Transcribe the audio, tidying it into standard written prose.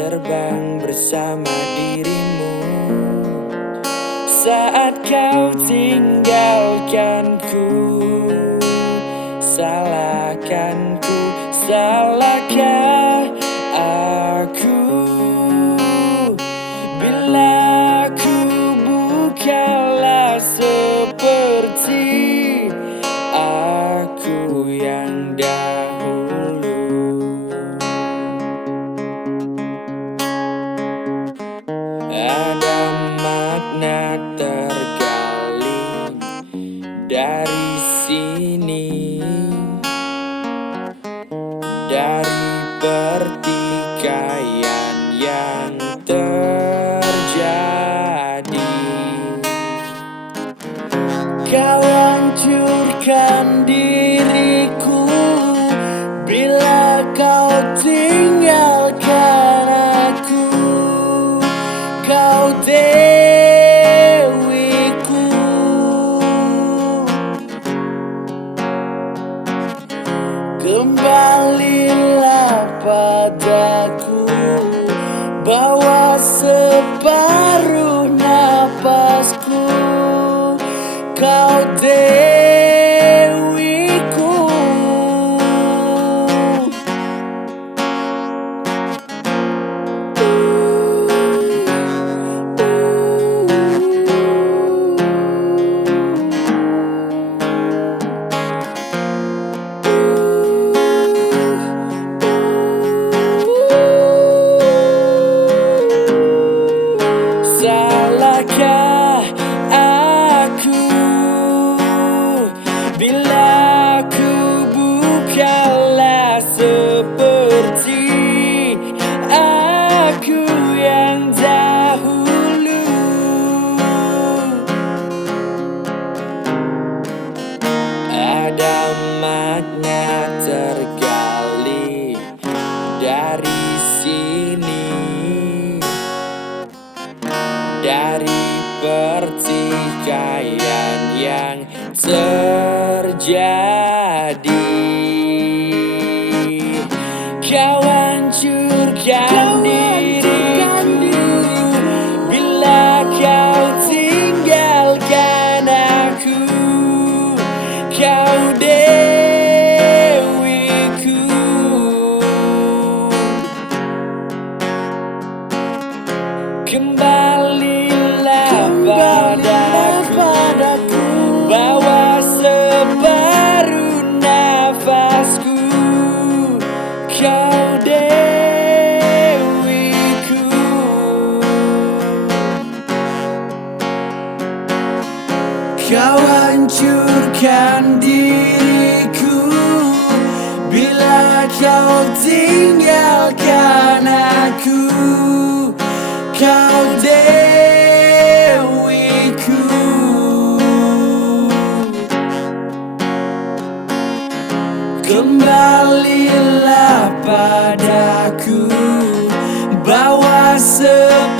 terbang bersama dirimu. Saat kau tinggalkanku, salahkanku, salahkah aku bila ku bukanlah seperti aku yang dahulu. Ada makna tergali dari sini, dari pertikaian yang terjadi. Kau hancurkan diriku bila kau tinggalkan aku. Kau dewiku, kembalilah padaku, bawa separuh napasku. Kau dewiku, salahkah aku bila ku bukanlah seperti aku yang dahulu. Ada makna tergali dari sini, dari pertikaian yang terjadi. Kau hancurkan diriku bila kau tinggalkan aku. Kau dewiku, kembalilah padaku, bawa separuh nafasku. Kau dewiku, kau hancurkan diriku bila kau tinggalkan aku. Kau dewiku, kembalilah padaku, bawa separuh